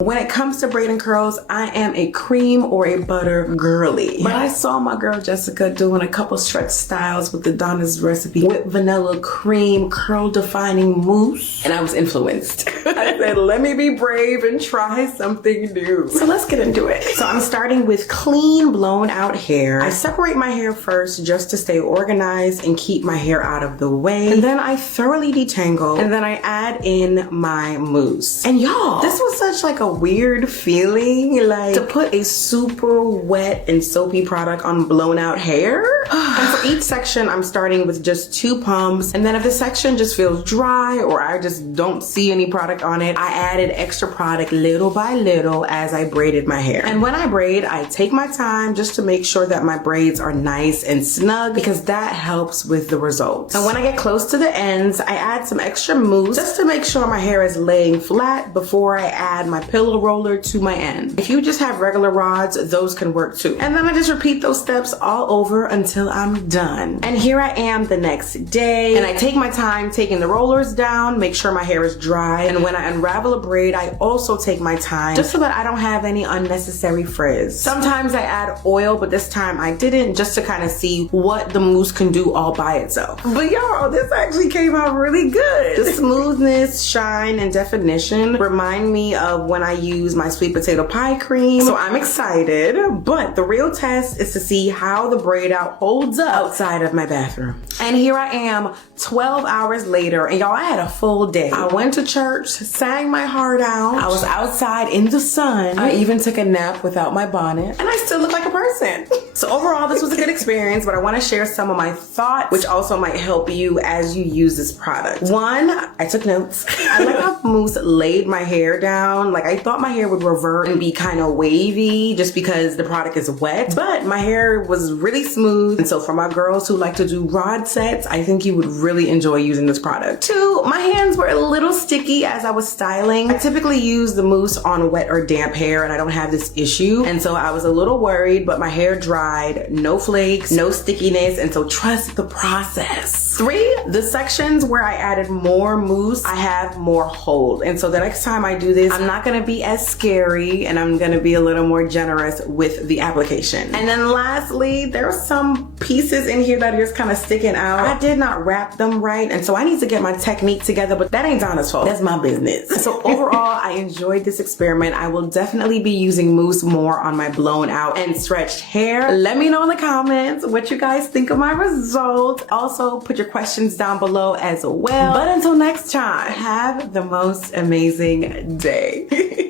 When it comes to braiding curls, I am a cream or a butter girly. But I saw my girl Jessica doing a couple stretch styles with the Donna's recipe with vanilla cream curl defining mousse, and I was influenced. I said, let me be brave and try something new. So let's get into it. So I'm starting with clean blown out hair. I separate my hair first just to stay organized and keep my hair out of the way. And then I thoroughly detangle, and then I add in my mousse. And y'all, this was such like a weird feeling, like to put a super wet and soapy product on blown out hair. And for each section, I'm starting with just 2 pumps, and then if the section just feels dry or I just don't see any product on it, I added extra product little by little as I braided my hair. And when I braid, I take my time just to make sure that my braids are nice and snug, because that helps with the results. And when I get close to the ends, I add some extra mousse just to make sure my hair is laying flat before I add my pillow roller to my end. If you just have regular rods, those can work too. And then I just repeat those steps all over until I'm done. And here I am the next day, and I take my time taking the rollers down, make sure my hair is dry. And when I unravel a braid, I also take my time just so that I don't have any unnecessary frizz. Sometimes I add oil, but this time I didn't, just to kind of see what the mousse can do all by itself. But y'all, this actually came out really good. The smoothness, shine, and definition remind me of when I use my sweet potato pie cream. So I'm excited, but the real test is to see how the braid out holds up outside of my bathroom. And here I am 12 hours later, and y'all, I had a full day. I went to church, sang my heart out. I was outside in the sun. I even took a nap without my bonnet, and I still look like a person. So overall, this was a good experience, but I want to share some of my thoughts, which also might help you as you use this product. One, I took notes. I like how Mousse laid my hair down. Like, I thought my hair would revert and be kind of wavy just because the product is wet, but my hair was really smooth. And so for my girls who like to do rod sets, I think you would really enjoy using this product. 2, my hands were a little sticky as I was styling. I typically use the mousse on wet or damp hair, and I don't have this issue. And so I was a little worried, but my hair dried, no flakes, no stickiness, and so trust the process. 3, the sections where I added more mousse, I have more hold. And so the next time I do this, I'm not gonna be as scary, and I'm gonna be a little more generous with the application. And then lastly, there are some pieces in here that are just kind of sticking out. I did not wrap them right, and so I need to get my technique together, but that ain't Donna's fault. That's my business. So overall, I enjoyed this experiment. I will definitely be using mousse more on my blown out and stretched hair. Let me know in the comments what you guys think of my results. Also, put your questions down below as well. But until next time, have the most amazing day.